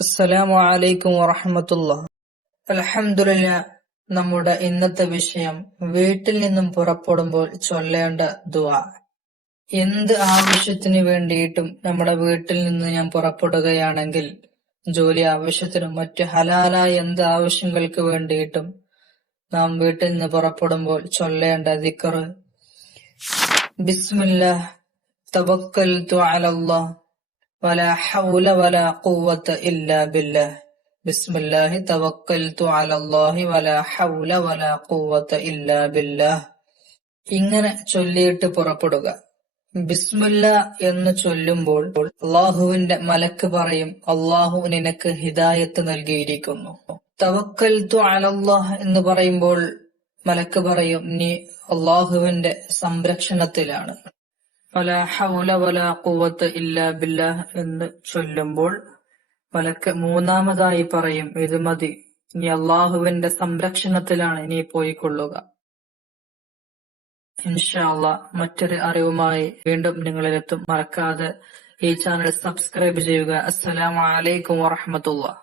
അസ്സലാമു അലൈക്കും വറഹ്മത്തുള്ളാഹി. അൽഹംദുലില്ലാഹ്. നമ്മുടെ ഇന്നത്തെ വിഷയം വീട്ടിൽ നിന്നും പുറപ്പെടുമ്പോൾ ചൊല്ലേണ്ട ദുആ. എന്ത് ആവശ്യത്തിന് വേണ്ടിയിട്ടും നമ്മുടെ വീട്ടിൽ നിന്ന് ഞാൻ പുറപ്പെടുകയാണെങ്കിൽ, ജോലി ആവശ്യത്തിനും മറ്റ് ഹലാലായ എന്ത് ആവശ്യങ്ങൾക്ക് വേണ്ടിയിട്ടും നാം വീട്ടിൽ നിന്ന് പുറപ്പെടുമ്പോൾ ചൊല്ലേണ്ട ദിക്ർ: ബിസ്മില്ലാഹ് തവക്കൽതു അലല്ലാഹ് വലാ ഹൗല വലാ ഖുവത ഇല്ലാ ബില്ലാഹ്. ബിസ്മില്ലാഹി തവക്കൽതു അലല്ലാഹി വലാ ഹൗല വലാ ഖുവത ഇല്ലാ ബില്ലാഹ്. ഇങ്ങനെ ചൊല്ലിയിട്ട് പുറപ്പെടുക. ബിസ്മില്ലാ എന്ന് ചൊല്ലുമ്പോൾ അള്ളാഹുവിന്റെ മലക്ക് പറയും, അള്ളാഹു നിനക്ക് ഹിദായത്ത് നൽകിയിരിക്കുന്നു. തവക്കൽതു അലല്ലാഹ് എന്ന് പറയുമ്പോൾ മലക്ക് പറയും, നീ അള്ളാഹുവിന്റെ സംരക്ഷണത്തിലാണ്. വലാ ഹൗല വലാ ഖുവത ഇല്ലാ ബില്ലാഹ് എന്ന് ചൊല്ലുമ്പോൾ മലക്ക് മൂന്നാമതായി പറയും, ഇത് മതി, നീ അള്ളാഹുവിന്റെ സംരക്ഷണത്തിലാണ്, നീ പോയിക്കൊള്ളുക. ഇൻഷാ അല്ലാഹ് മറ്റൊരു അറിവുമായി വീണ്ടും നിങ്ങളിലെത്തും. മറക്കാതെ ഈ ചാനൽ സബ്സ്ക്രൈബ് ചെയ്യുക. അസ്സലാമു അലൈക്കും വറഹ്മത്തുള്ളാഹി.